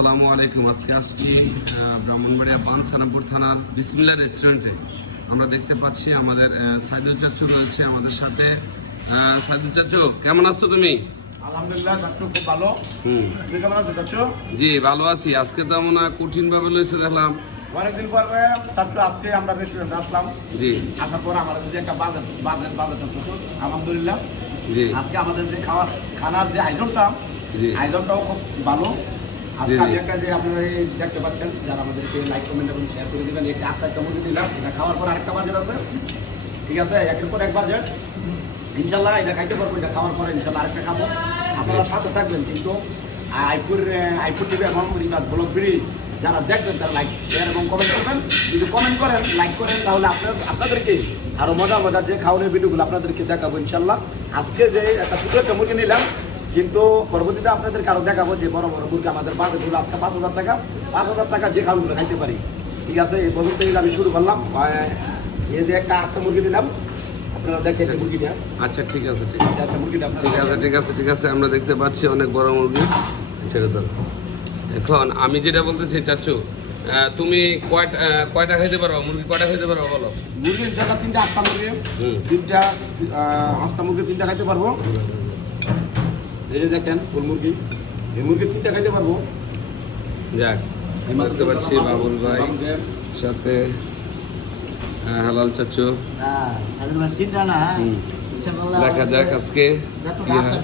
আসসালামু আলাইকুম। আজকে আসছি ব্রাহ্মণবাড়িয়া বাঞ্ছারামপুর থানার বিসমিল্লাহ রেস্টুরেন্টে। আমরা দেখতে পাচ্ছি আমাদের সাইদুল চাচু রয়েছে আমাদের সাথে। সাইদুল চাচু, কেমন আছো তুমি? আলহামদুলিল্লাহ চাচু, খুব ভালো। তুমি কেমন আছো চাচু? জি ভালো আছি। আজকে তো মনে হয় কঠিনভাবে লইছে দেখলাম। অনেকদিন পরে চাচু আজকে আমরা রেস্টুরেন্টে আসলাম। জি। আসার পর আমাদের যে একটা বাজারটা প্রচুর, আলহামদুলিল্লাহ। জি। আজকে আমাদের যে খানার যে আয়োজনটাও খুব ভালো। আজকে আমি একটা যে আপনারা দেখতে পাচ্ছেন, যারা আমাদেরকে লাইক কমেন্ট এবং শেয়ার করে দেবেন, এই আস্তে একটা মুরগি দিলাম। এটা খাওয়ার পর আরেকটা বাজেট আছে, ঠিক আছে? একের পর এক বাজেট। ইনশাল্লাহ এটা খাইতে পারবো, এটা খাওয়ার পরে ইনশাল্লাহ আরেকটা খাবো। আপনারা সাথে থাকবেন কিন্তু। আইপুর টিভি এবং রিবাদ ব্লগ বিড়ি যারা দেখবেন তারা লাইক শেয়ার এবং কমেন্ট করবেন। যদি কমেন্ট করেন, লাইক করেন, তাহলে আপনাদেরকে আরও মজার যে খাওয়ানোর ভিডিওগুলো আপনাদেরকে দেখাবো ইনশাল্লাহ। আজকে যে একটা ছোটো একটা মুরগি নিলাম, কিন্তু পরবর্তীতে আপনাদেরকে আরও দেখাবো যে বড় বড় মুরগি আমাদের বাজেটগুলো আজকে 5,000 টাকা। 5,000 টাকা যে খাওয়াগুলো খাইতে পারি, ঠিক আছে? এই বছর থেকে আমি শুরু করলাম। এই যে একটা আস্তে মুরগি নিলাম, আপনারা দেখেন মুরগিটা। আচ্ছা ঠিক আছে, ঠিক আছে, আচ্ছা মুরগিটা ঠিক আছে, ঠিক আছে, ঠিক আছে। আমরা দেখতে পাচ্ছি অনেক বড় মুরগি। ছেড়ে দাও। এখন আমি যেটা বলতেছি চাচু, তুমি কয়টা খাইতে পারো? মুরগি কয়টা খাইতে পারো বলো? মুরগি ইনশাল্লাহ 3টা আস্তা মুরগি, 3টা আস্তা মুরগি 3টা খাইতে পারবো। এই যে দেখেন ফুল মুরগি, এই মুরগি 3টা খাইতে পারবো। যাক, দেখতে পাচ্ছি বাবুল ভাই সাথে হালাল চাচু। হ্যাঁ, 3টা না। দেখা যাক আজকে কি হয়।